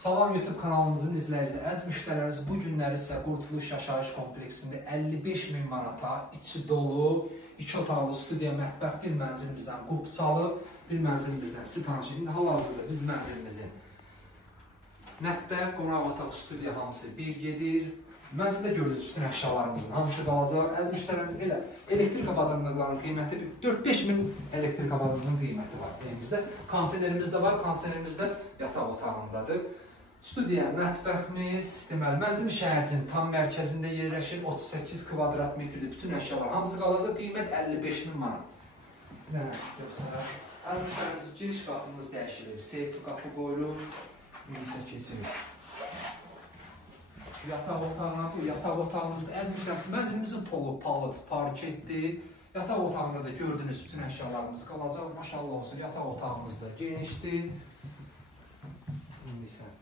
Salam YouTube kanalımızın izləyiciləri, əziz müştərilərimiz, bu günləri sizə Qurtuluş Yaşayış kompleksində 55.000 manata içi dolu, 2 otaqlı studiya, mətbəx bir mənzilimizdən qubçalı bir mənzilimizdən sizi tanışıyıq. İndi hal-hazırda biz mənzilimizin mətbəx, qonaq otaq, studiya hamısı bir gedir. Mənzildə gördüyünüz bütün əşyalarımızın hamısı qalacaq. Əziz müştərilərimiz elə elektrik avadanlıqlarının qiyməti 4-5.000 elektrik avadanlığının qiyməti var evimizdə. Kondisionerimiz də var, kondisionerimiz də yataq otağındadır. Studiya, mətbəximiz, deməli, mənzilin şəhərcinin tam mərkəzində yerləşir, 38 kvadrat metrdir, bütün əşyalar hamısı qalacaq, qiymət 55.000 manat. Bir dənə göstərək. Əziz müştərilərimiz, giriş qapımız dəyişilir, seyfli qapı qoyulur, indi isə keçirik. Yataq otağına, bu yataq otağımızda, əziz müştərilərimiz, mənzilimizin polu, palıd, parketdir. Yataq otağında da gördüyünüz bütün əşyalarımız qalacaq, maşallah olsun, yataq otağımız da genişdir. İndi isə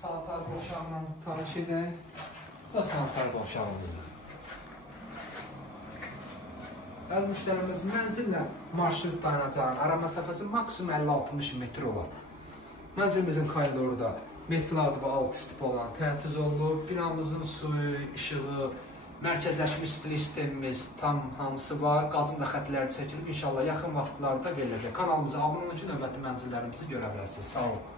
sanitar qovşağıyla tanış edək. Bu da sanitar qovşağımızdır. Əziz müştərimiz, mənzillə marşrut dayanacağın ara məsafəsi maksimum 50-60 metr olar. Mənzilimizin koridoru da metal adı və alt istip olan təchiz olunub. Binamızın suyu, işığı, mərkəzləşmiş istilik sistemimiz tam hamısı var. Qazın da xətləri çəkilib. İnşallah yaxın vaxtlarda veriləcək. Kanalımıza abunə olun ki, növbəti mənzillərimizi görə biləsiniz. Sağ olun.